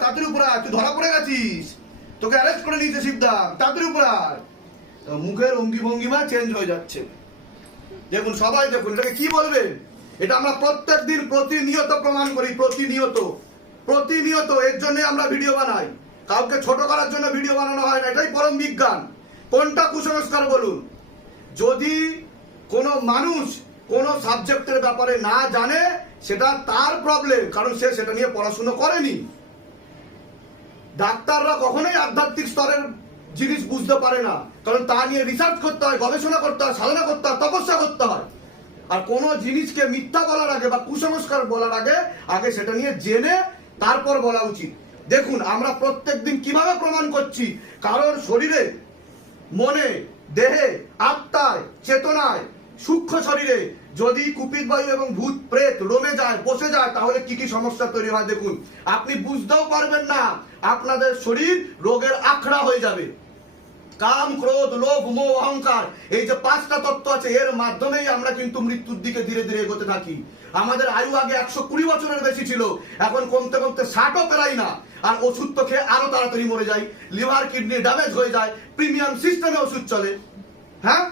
তাড়াতাড়ি উপরে আয়, তুই ধরা পড়ে গেছিস, তোকে অ্যারেস্ট করে নিয়েছে শিবদাম, তাড়াতাড়ি উপরে আয়। মুখের অঙ্গি ভঙ্গিমা চেঞ্জ হয়ে যাচ্ছে। দেখুন সবাই দেখুন, এটাকে কি বলবেন? এটা আমরা প্রত্যেক দিন প্রতিনিয়ত প্রমাণ করি, প্রতিনিয়ত এর জন্য আমরা ভিডিও বানাই। কাউকে ছোট করার জন্য ভিডিও বানানো হয় না, এটাই পরম বিজ্ঞান। কোনটা কুসংস্কার বলুন? যদি কোনো মানুষ কোনো সাবজেক্টের ব্যাপারে না জানে সেটা তার প্রবলেম, কারণ সে সেটা নিয়ে পড়াশুনো করেনি। ডাক্তাররা কখনোই আধ্যাত্মিক স্তরের জিনিস বুঝতে পারে না, কারণ তা নিয়ে রিসার্চ করতে হয়, গবেষণা করতে হয়, সাধনা করতে হয়, তপস্যা করতে হয়। আর কোনো জিনিসকে মিথ্যা বলার আগে বা কুসংস্কার বলার আগে সেটা নিয়ে জেনে তারপর বলা উচিত। দেখুন আমরা প্রত্যেকদিন কিভাবে প্রমাণ করছি, কারোর শরীরে, মনে, দেহে, আত্মায়, চেতনায়, সূক্ষ্ম শরীরে যদি কুপিত বায়ু এবং ভূত প্রেত রমে যায়, বসে যায়, তাহলে কি কি সমস্যা তৈরি হয় দেখুন। আপনি বুঝতেও পারবেন না, আপনাদের শরীর রোগের আখড়া হয়ে যাবে। কাম, ক্রোধ, লোভ, মোহ, অহংকার, এই যে 5টা তত্ত্ব আছে, এর মাধ্যমেই আমরা কিন্তু মৃত্যুর দিকে ধীরে ধীরে এগোতে থাকি। আমাদের আয়ু আগে 120 বছরের বেশি ছিল, এখন কমতে কমতে 60ও পেরাই না। আর ওষুধ তো খেয়ে আরো তাড়াতাড়ি মরে যায়, লিভার কিডনি ড্যামেজ হয়ে যায়, প্রিমিয়াম সিস্টেমে ওষুধ চলে। হ্যাঁ,